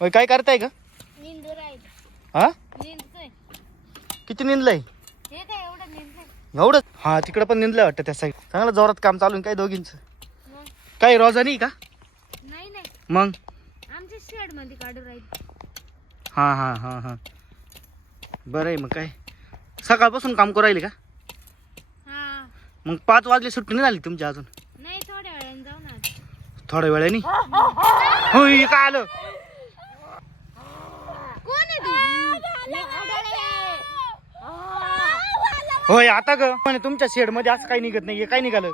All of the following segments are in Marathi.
होय काय करताय का हा? निंदतोय. किती निंदलंय? हे काय एवढं निंदतोय एवढं? हा तिकडे पण निंदलं वाटतं त्या साईड. चांगलं जोरात काम चालू आहे काय दोघींचं? मग काय रोजानी का? नाही नाही. मग? आमच्या शेडमध्ये काढू राहील. हा हा हा हा. बरं आहे मग काय. सकाळपासून काम करू राहिले का? हा. मग पाच वाजले सुट्टी नाही झाली तुमची अजून? नाही थोड्या वेळाने जाऊ ना आता. थोड्या वेळाने? होय काय आलं कोण आहे तू होय आता ग. म्हणे तुमच्या शेडमध्ये असं काही निघत नाही काय निघालं?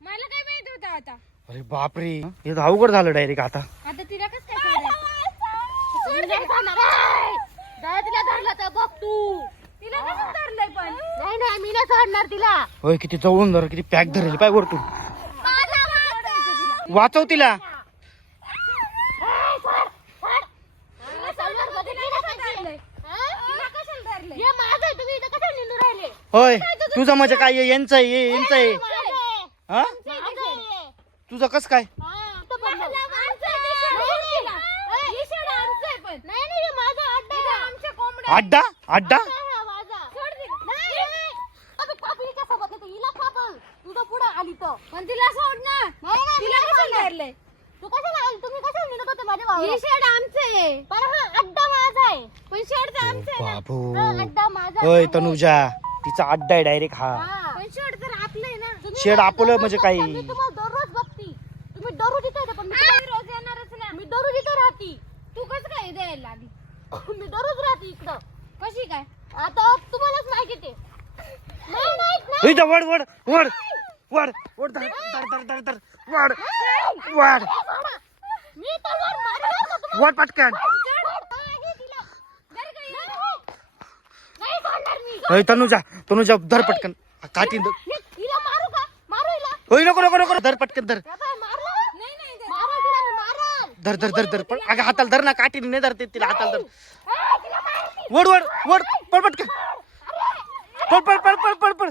मला काय माहीत होतं आता. अरे बापरे. हे तर अवघड झालं डायरेक्ट आता. आता तिला कस काय सोडायचं? तिला धरलं तर बघ तू. तिला कसं धरलंय पण? नाही नाही मी नाही सोडणार तिला. होय किती जवळून धर किती पॅक धरेल. पाय वरतून वाचव तिला. होय तुझं म्हणजे काय आहे? यांचं आहे हे यांचं आहे. हा? तुझं कस काय? अड्डा? अड्डा? होय तनुजा. तिचा अड्डा आहे डायरेक्ट हा. पण शेड तर आपलं आहे ना. तुम्ही शेड आपलं म्हणजे काही मी तुम्हाला दररोज बघती. तुम्ही दररोज इथे येते पण मी रोज येणारच ना. मी दररोज इथे राहती. तू कसं काय द्यायला लागली? मी दररोज राहते इकडं. कशी काय? आता तुम्हालाच माहिती ते. नाही माहीत नाही. इथं वड वड वड. वड वड धर धर धर धर धर. वड वड. मी तलवार मारणार का तुम्हाला? वड पटकन नाही तिला. बरं का, नाही, नाही सोडणार मी होय तनुजा तनुजा धर पटकन. काठी होय नको नको नको धर पटकन धर. धर. धर धर धर पण अगं हाताला धर ना काठी नाही धरते तिला हाताला धर. वड वड वड पळ पटकन. पळ पळ पळ पळ पळ पळ.